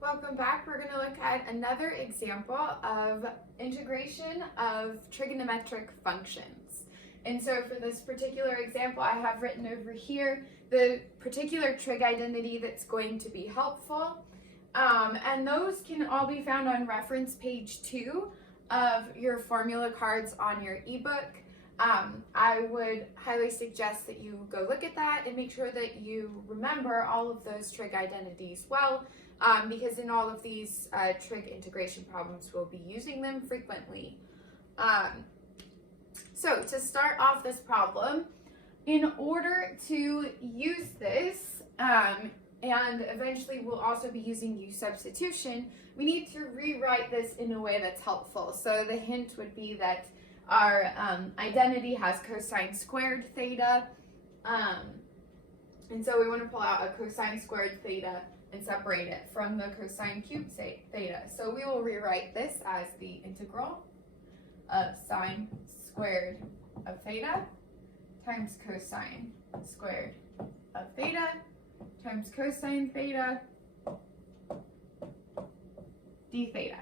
Welcome back. We're going to look at another example of integration of trigonometric functions. And so for this particular example, I have written over here the particular trig identity that's going to be helpful. And those can all be found on reference page 2 of your formula cards on your ebook. I would highly suggest that you go look at that and make sure that you remember all of those trig identities well, because in all of these trig integration problems, we'll be using them frequently. So to start off this problem, in order to use this, and eventually we'll also be using u substitution, we need to rewrite this in a way that's helpful. So the hint would be that our identity has cosine squared theta, and so we want to pull out a cosine squared theta and separate it from the cosine cubed theta. So we will rewrite this as the integral of sine squared of theta times cosine squared of theta times cosine theta d theta.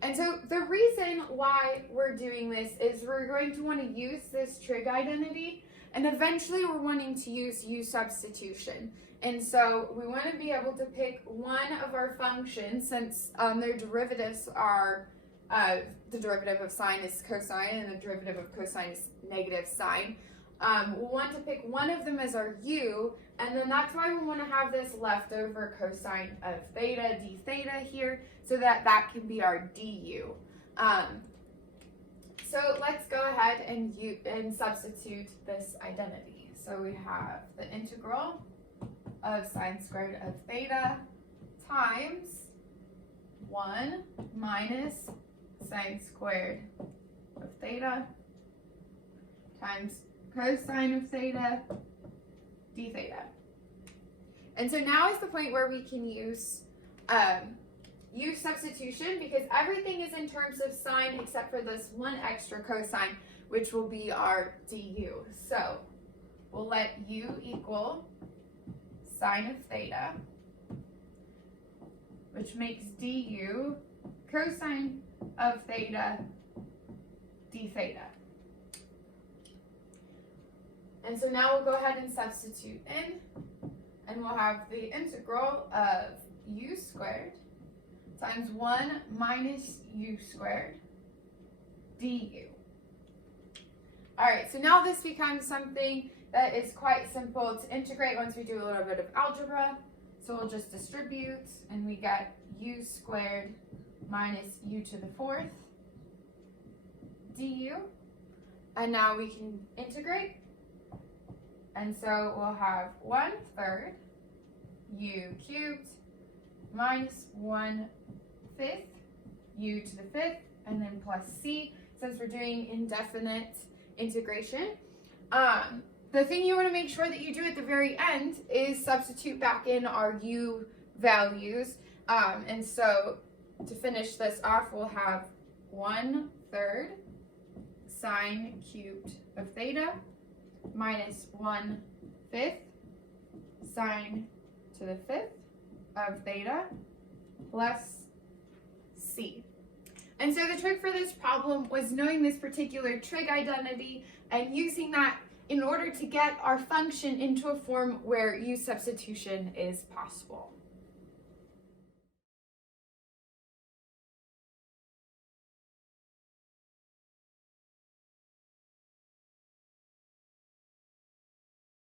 And so the reason why we're doing this is we're going to want to use this trig identity, and eventually we're wanting to use u substitution. And so we want to be able to pick one of our functions, since their derivatives are, the derivative of sine is cosine and the derivative of cosine is negative sine. We'll want to pick one of them as our u, and then that's why we want to have this leftover cosine of theta, d theta here, so that that can be our du. So let's go ahead and substitute this identity. So we have the integral of sine squared of theta times 1 minus sine squared of theta times cosine of theta d theta. And so now is the point where we can use u substitution, because everything is in terms of sine except for this one extra cosine, which will be our du. So we'll let u equal sine of theta, which makes du cosine of theta d theta. And so now we'll go ahead and substitute in, and we'll have the integral of u squared times 1 minus u squared du. All right, so now this becomes something that is quite simple to integrate once we do a little bit of algebra. So we'll just distribute, and we get u squared minus u to the 4th du. And now we can integrate. And so we'll have 1/3 u cubed minus 1/5 u to the 5th, and then plus c, since we're doing indefinite integration. The thing you want to make sure that you do at the very end is substitute back in our u values. And so to finish this off, we'll have 1/3 sine cubed of theta minus 1/5 sine to the 5th of theta plus c. And so the trick for this problem was knowing this particular trig identity and using that in order to get our function into a form where u substitution is possible.